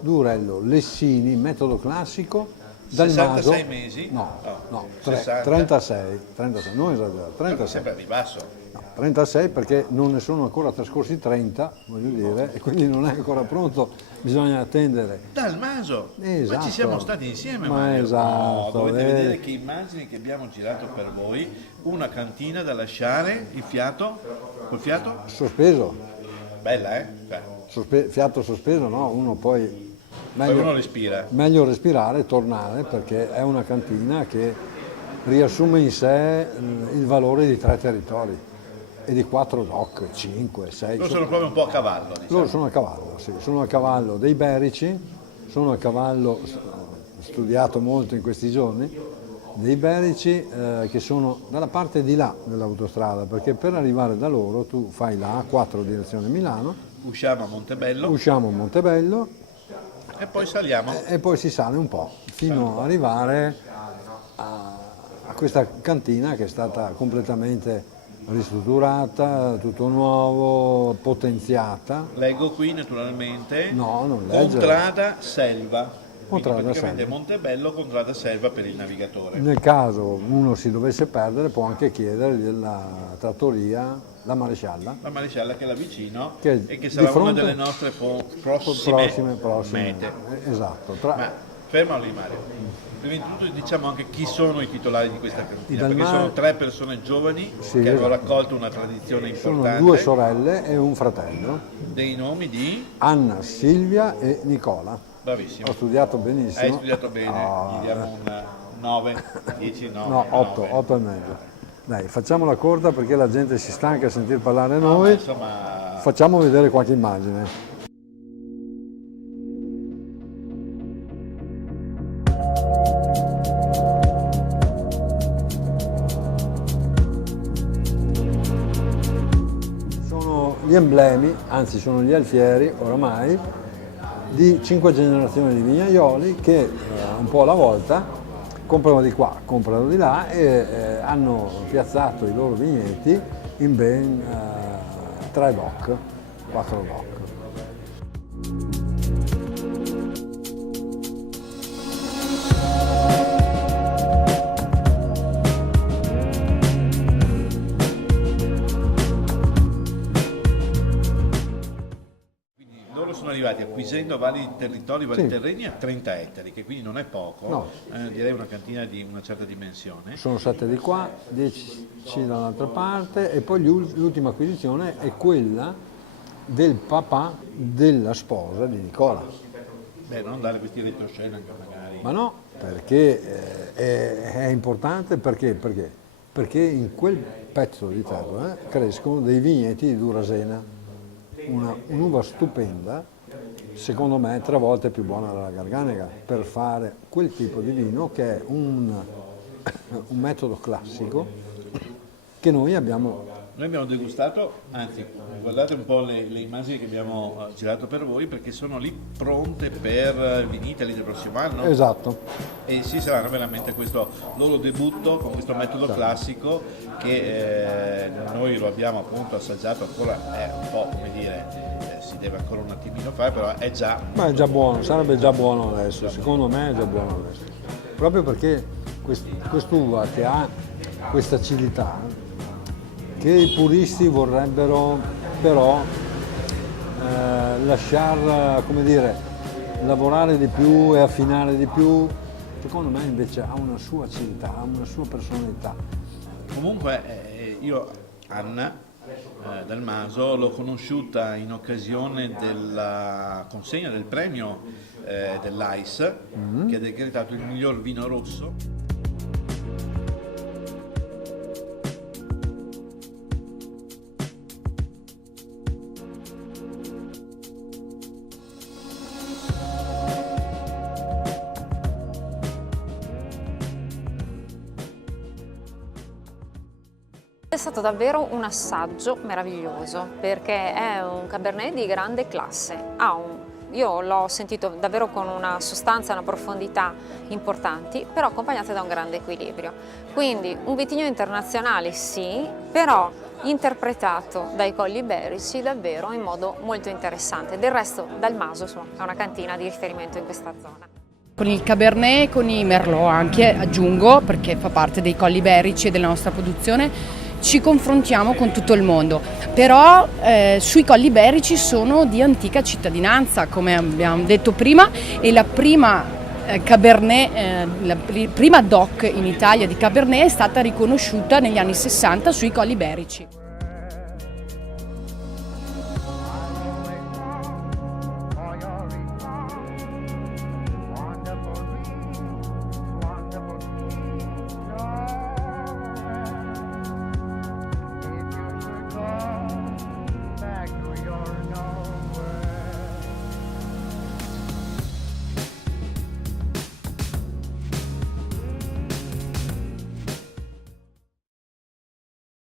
Durello, Lessini, metodo classico, Dal 66 Maso. mesi? No, 60. 36, non esagerare, 36. Sempre di basso. No, 36 perché non ne sono ancora trascorsi 30, voglio dire, e quindi non è ancora pronto, bisogna attendere. Dal Maso? Esatto. Ma ci siamo stati insieme, Ma Mario. esatto, Dovete vedere che immagini che abbiamo girato per voi, una cantina da lasciare, il fiato, col fiato? Sospeso, Bella, fiato sospeso, no? Uno poi Poi uno respira. meglio respirare e tornare perché è una cantina che riassume in sé il valore di 3 territori e di 4 dock, 5, 6. Loro sono proprio un po' a cavallo, diciamo. Loro sono a cavallo, sì, sono a cavallo dei Berici, sono a cavallo, studiato molto in questi giorni, dei Berici che sono dalla parte di là dell'autostrada, perché per arrivare da loro tu fai la A4 direzione Milano, Usciamo a Montebello usciamo a Montebello e poi saliamo. e poi si sale un po' fino ad arrivare a questa cantina che è stata completamente ristrutturata, tutto nuovo, potenziata. Leggo qui naturalmente No, non leggere. Contrada Selva. Quindi Contrada praticamente Selva. Montebello, Contrada Selva per il navigatore. Nel caso uno si dovesse perdere può anche chiedere della trattoria La Marescialla, La marescialla che è là vicino che e che di sarà una fronte- delle nostre prossime prossime. mete. Esatto. Ma fermalo lì, Mario. Prima di tutto diciamo anche chi sono i titolari di questa cantina, Dal perché Mar- sono 3 persone giovani Sì, che hanno esatto. raccolto una tradizione Sono importante. 2 sorelle e un fratello, Dei nomi di... Anna, Silvia e Nicola. Bravissimo. Ho studiato benissimo. Hai studiato bene, Ah, gli diamo un 9, 10, 9. no, 8, 8 e mezzo. Dai, facciamola corta perché la gente si stanca a sentir parlare No, ma noi. insomma, Facciamo vedere qualche immagine. Sono gli emblemi, anzi sono gli alfieri oramai, di 5 generazioni di vignaioli che un po' alla volta comprano di qua, comprano di là e hanno piazzato i loro vigneti in ben 3 dock, 4 dock. loro sono arrivati acquisendo vari territori, vari Sì. terreni a 30 ettari, che quindi non è poco, No. direi una cantina di una certa dimensione. Sono 7 di qua, 10 dall'altra parte e poi l'ultima acquisizione è quella del papà della sposa di Nicola. Beh, non dare questi retroscena anche magari. Ma no, perché è importante perché in quel pezzo di terra crescono dei vigneti di Durasena, un'uva stupenda, secondo me 3 volte più buona della Garganega, per fare quel tipo di vino che è un metodo classico che noi abbiamo. Noi abbiamo degustato, anzi guardate un po' le immagini che abbiamo girato per voi perché sono lì pronte per Vinitaly del prossimo anno. Esatto. E sì, saranno veramente questo loro debutto con questo metodo classico che noi lo abbiamo appunto assaggiato ancora, è un po' come dire, si deve ancora un attimino fare, però è già... Ma è già buono, sarebbe già buono adesso, secondo me è già buono adesso. Proprio perché quest'uva che ha questa acidità, che i puristi vorrebbero però lasciar, come dire, lavorare di più e affinare di più, secondo me invece ha una sua acidità, ha una sua personalità. Comunque io Anna Dal Maso l'ho conosciuta in occasione della consegna del premio dell'AIS che ha decretato il miglior vino rosso. È stato davvero un assaggio meraviglioso perché è un Cabernet di grande classe, io l'ho sentito davvero con una sostanza e una profondità importanti, però accompagnate da un grande equilibrio. Quindi un vitigno internazionale sì, però interpretato dai Colli Iberici davvero in modo molto interessante. Del resto Dal Maso insomma, è una cantina di riferimento in questa zona. Con il Cabernet e con i Merlot anche, aggiungo, perché fa parte dei Colli Iberici e della nostra produzione, ci confrontiamo con tutto il mondo. Però sui Colli Iberici sono di antica cittadinanza, come abbiamo detto prima, e la prima Cabernet, la prima DOC in Italia di Cabernet è stata riconosciuta negli anni 60 sui Colli Iberici.